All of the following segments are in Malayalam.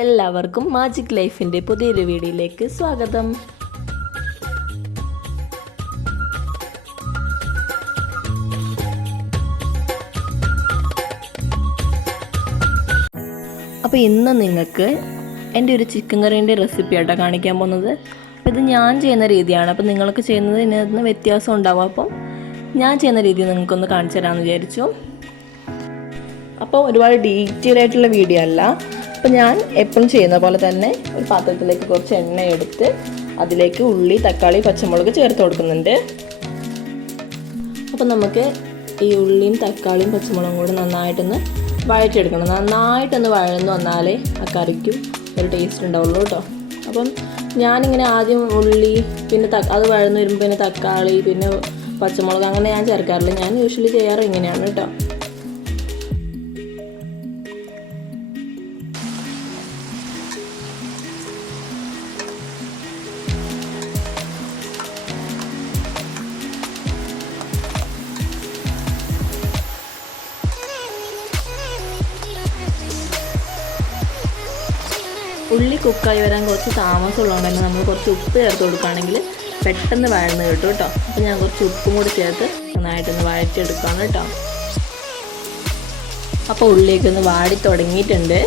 എല്ലാവർക്കും മാജിക് ലൈഫിന്റെ പുതിയൊരു വീഡിയോയിലേക്ക് സ്വാഗതം. അപ്പോൾ ഇന്ന് നിങ്ങൾക്ക് എന്റെ ഒരു ചിക്കൻ കറീന്റെ റെസിപ്പി ആട്ടോ കാണിക്കാൻ പോകുന്നത്. ഇത് ഞാൻ ചെയ്യുന്ന രീതിയാണ്. അപ്പോൾ നിങ്ങൾക്ക് ചെയ്യുന്നത് ഇതിനകത്ത് വ്യത്യാസം ഉണ്ടാവും. അപ്പം ഞാൻ ചെയ്യുന്ന രീതി നിങ്ങൾക്കൊന്ന് കാണിച്ചു തരാമെന്ന് വിചാരിച്ചു. അപ്പോൾ ഒരുപാട് ഡീറ്റെയിൽ ആയിട്ടുള്ള വീഡിയോ അല്ല. അപ്പോൾ ഞാൻ എപ്പോഴും ചെയ്യുന്ന പോലെ തന്നെ ഒരു പാത്രത്തിലേക്ക് കുറച്ച് എണ്ണ എടുത്ത് അതിലേക്ക് ഉള്ളി തക്കാളി പച്ചമുളക് ചേർത്ത് കൊടുക്കുന്നുണ്ട്. അപ്പം നമുക്ക് ഈ ഉള്ളിയും തക്കാളിയും പച്ചമുളകും കൂടെ നന്നായിട്ടൊന്ന് വഴറ്റിയെടുക്കണം. നന്നായിട്ടൊന്ന് വഴന്ന് വന്നാലേ ആ കറിക്കും ഒരു ടേസ്റ്റ് ഉണ്ടാവുള്ളൂ കേട്ടോ അപ്പം ഞാനിങ്ങനെ ആദ്യം ഉള്ളി പിന്നെ അത് വഴന്ന് വരുമ്പോൾ പിന്നെ തക്കാളി പിന്നെ പച്ചമുളക് അങ്ങനെ ഞാൻ ചേർക്കാറില്ല. ഞാൻ യൂഷ്വലി ചെയ്യാറ് ഇങ്ങനെയാണ് കേട്ടോ ഉള്ളി കുക്കായി വരാൻ കുറച്ച് താമസമുള്ളതുകൊണ്ട് തന്നെ നമ്മൾ കുറച്ച് ഉപ്പ് ചേർത്ത് കൊടുക്കുകയാണെങ്കിൽ പെട്ടെന്ന് വഴന്ന് കിട്ടും കേട്ടോ. അപ്പോൾ ഞാൻ കുറച്ച് ഉപ്പും കൂടി ചേർത്ത് നന്നായിട്ടൊന്ന് വഴറ്റിയെടുക്കുകയാണ് കേട്ടോ. അപ്പോൾ ഉള്ളിയൊക്കെ ഒന്ന് വാടി തുടങ്ങിയിട്ടുണ്ട്.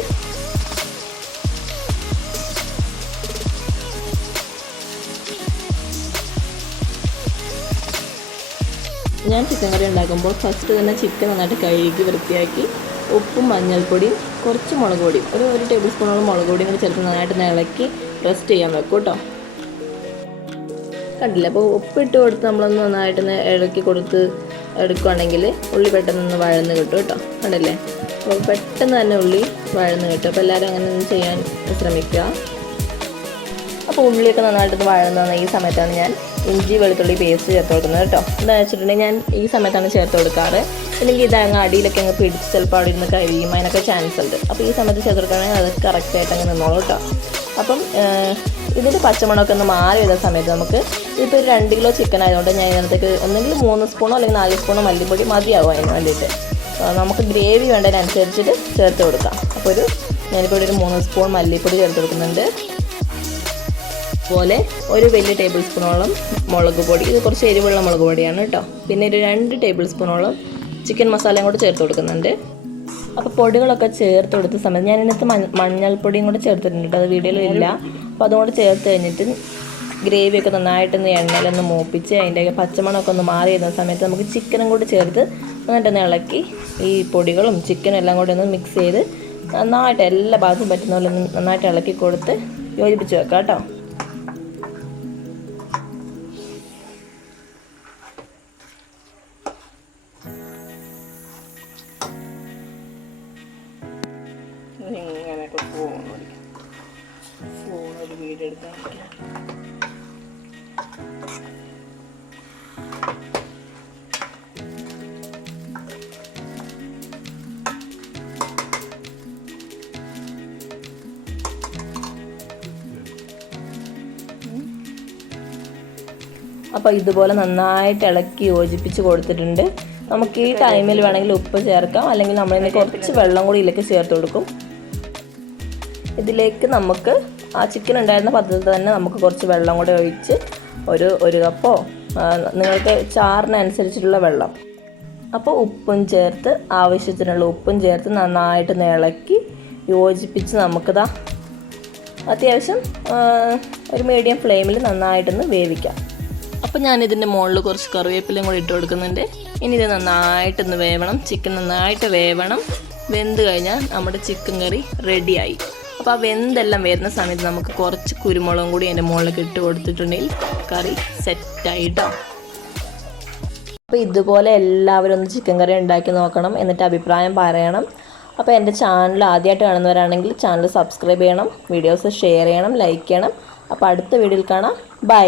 ഞാൻ ചിക്കൻ കറി ഉണ്ടാക്കുമ്പോൾ ഫസ്റ്റ് തന്നെ ചിക്കൻ നന്നായിട്ട് കഴുകി വൃത്തിയാക്കി ഉപ്പും മഞ്ഞൾപ്പൊടിയും കുറച്ച് മുളക് പൊടിയും. ഒരു ഒരു ടേബിൾ സ്പൂണോളം മുളക് പൊടിയും കൂടി ചേർത്ത് നന്നായിട്ട് ഇളക്കി റെസ്റ്റ് ചെയ്യാൻ വെക്കും കേട്ടോ കണ്ടില്ല? അപ്പോൾ ഉപ്പിട്ട് കൊടുത്ത് നമ്മളൊന്ന് നന്നായിട്ട് ഇളക്കി കൊടുത്ത് എടുക്കുകയാണെങ്കിൽ ഉള്ളി പെട്ടെന്ന് ഒന്ന് വഴന്ന് കിട്ടും കേട്ടോ കണ്ടില്ലേ? അപ്പോൾ പെട്ടെന്ന് തന്നെ ഉള്ളി വഴന്ന് കിട്ടും. അപ്പോൾ എല്ലാവരും അങ്ങനെ ഒന്ന് ചെയ്യാൻ ശ്രമിക്കുക. അപ്പോൾ ഉള്ളിയൊക്കെ നന്നായിട്ട് തന്ന ഈ സമയത്താണ് ഞാൻ ഇഞ്ചി വെളുത്തുള്ളി പേസ്റ്റ് ചേർത്ത് കൊടുക്കുന്നത് കേട്ടോ. എന്താണെന്ന് വെച്ചിട്ടുണ്ടെങ്കിൽ ഞാൻ ഈ സമയത്താണ് ചേർത്ത് കൊടുക്കാറ്. അല്ലെങ്കിൽ ഇത് അങ്ങ് അടിയിലൊക്കെ അങ്ങ് പിടിച്ച് ചിലപ്പോൾ അവിടെ ഇരുന്ന് കഴിയും. അതിനൊക്കെ ചാൻസ് ഉണ്ട്. അപ്പോൾ ഈ സമയത്ത് ചേർത്ത് കൊടുക്കുകയാണെങ്കിൽ അത് കറക്റ്റായിട്ട് അങ്ങ് നിന്നോളൂ കേട്ടോ. അപ്പം ഇതിന്റെ പച്ചമണമൊക്കെ ഒന്ന് മാറി വരുന്ന സമയത്ത് നമുക്ക് ഇപ്പോൾ ഒരു രണ്ട് കിലോ ചിക്കൻ ആയതുകൊണ്ട് ഞാൻ ഇതിനകത്തേക്ക് ഒന്നെങ്കിൽ മൂന്ന് സ്പൂണോ അല്ലെങ്കിൽ നാല് സ്പൂണോ മല്ലിപ്പൊടി മതിയാവും അതിന് വേണ്ടിയിട്ട്. നമുക്ക് ഗ്രേവി വേണ്ടതിനനുസരിച്ചിട്ട് ചേർത്ത് കൊടുക്കാം. അപ്പോൾ ഒരു ഞാനിപ്പോൾ ഒരു മൂന്ന് സ്പൂൺ മല്ലിപ്പൊടി ചേർത്ത് കൊടുക്കുന്നുണ്ട്. പോലെ ഒരു വലിയ ടേബിൾ സ്പൂണോളം മുളക് പൊടി ഇത് കുറച്ച് എരിവുള്ള മുളക് പൊടിയാണ് കേട്ടോ പിന്നെ ഒരു രണ്ട് ടേബിൾ സ്പൂണോളം ചിക്കൻ മസാലയും കൂടെ ചേർത്ത് കൊടുക്കുന്നുണ്ട്. അപ്പോൾ പൊടികളൊക്കെ ചേർത്ത് കൊടുത്ത സമയത്ത് ഞാൻ ഇതിനകത്ത് മഞ്ഞൾപ്പൊടിയും കൂടെ ചേർത്തിട്ടുണ്ട് അത് വീഡിയോയിലില്ല അപ്പോൾ അതുകൊണ്ട് ചേർത്ത് കഴിഞ്ഞിട്ട് ഗ്രേവിയൊക്കെ നന്നായിട്ടൊന്ന് എണ്ണയിലൊന്ന് മൂപ്പിച്ച് അതിന്റെ പച്ചമണമൊക്കെ ഒന്ന് മാറി വരുന്ന സമയത്ത് നമുക്ക് ചിക്കനും കൂടി ചേർത്ത് നന്നായിട്ടൊന്ന് ഇളക്കി ഈ പൊടികളും ചിക്കനും എല്ലാം കൂടി ഒന്ന് മിക്സ് ചെയ്ത് നന്നായിട്ട് എല്ലാ ഭാഗത്തും പറ്റുന്ന പോലെ ഒന്ന് നന്നായിട്ട് ഇളക്കി കൊടുത്ത് യോജിപ്പിച്ച് വെക്കാം കേട്ടോ ഇങ്ങനെയൊക്കെ ഫോൺ ഫോൺ ഒരു വീഡിയോ എടുക്കാൻ അപ്പോൾ ഇതുപോലെ നന്നായിട്ട് ഇളക്കി യോജിപ്പിച്ച് കൊടുത്തിട്ടുണ്ട്. നമുക്ക് ഈ ടൈമിൽ വേണമെങ്കിൽ ഉപ്പ് ചേർക്കാം. അല്ലെങ്കിൽ നമ്മൾ കുറച്ച് വെള്ളം കൂടി ഇതിലേക്ക് ചേർത്ത് കൊടുക്കും. ഇതിലേക്ക് നമുക്ക് ആ ചിക്കൻ ഉണ്ടായിരുന്ന പദ്ധതി തന്നെ നമുക്ക് കുറച്ച് വെള്ളം കൂടെ ഒഴിച്ച് ഒരു ഒരു കപ്പോ നിങ്ങൾക്ക് ചാറിനനുസരിച്ചിട്ടുള്ള വെള്ളം. അപ്പോൾ ഉപ്പും ചേർത്ത് ആവശ്യത്തിനുള്ള ഉപ്പും ചേർത്ത് നന്നായിട്ട് ഇളക്കി യോജിപ്പിച്ച് നമുക്കിതാ അത്യാവശ്യം ഒരു മീഡിയം ഫ്ലെയിമിൽ നന്നായിട്ടൊന്ന് വേവിക്കാം. അപ്പോൾ ഞാനിതിന്റെ മുകളിൽ കുറച്ച് കറിവേപ്പിലയും കൂടി ഇട്ട് കൊടുക്കുന്നുണ്ട്. ഇനി ഇത് നന്നായിട്ടൊന്ന് വേവണം. ചിക്കൻ നന്നായിട്ട് വേവണം. വെന്ത് കഴിഞ്ഞാൽ നമ്മുടെ ചിക്കൻ കറി റെഡിയായി അപ്പോൾ ആ വെന്തെല്ലാം വരുന്ന സമയത്ത് നമുക്ക് കുറച്ച് കുരുമുളകും കൂടി അതിന്റെ മുകളിലേക്ക് ഇട്ട് കൊടുത്തിട്ടുണ്ടെങ്കിൽ കറി സെറ്റായിട്ടോ അപ്പോൾ ഇതുപോലെ എല്ലാവരും ഒന്ന് ചിക്കൻ കറി ഉണ്ടാക്കി നോക്കണം എന്നിട്ട് അഭിപ്രായം പറയണം. അപ്പോൾ എന്റെ ചാനൽ ആദ്യമായിട്ട് കാണുന്നവരാണെങ്കിൽ ചാനൽ സബ്സ്ക്രൈബ് ചെയ്യണം വീഡിയോസ് ഷെയർ ചെയ്യണം ലൈക്ക് ചെയ്യണം. അപ്പോൾ അടുത്ത വീഡിയോയിൽ കാണാം. ബൈ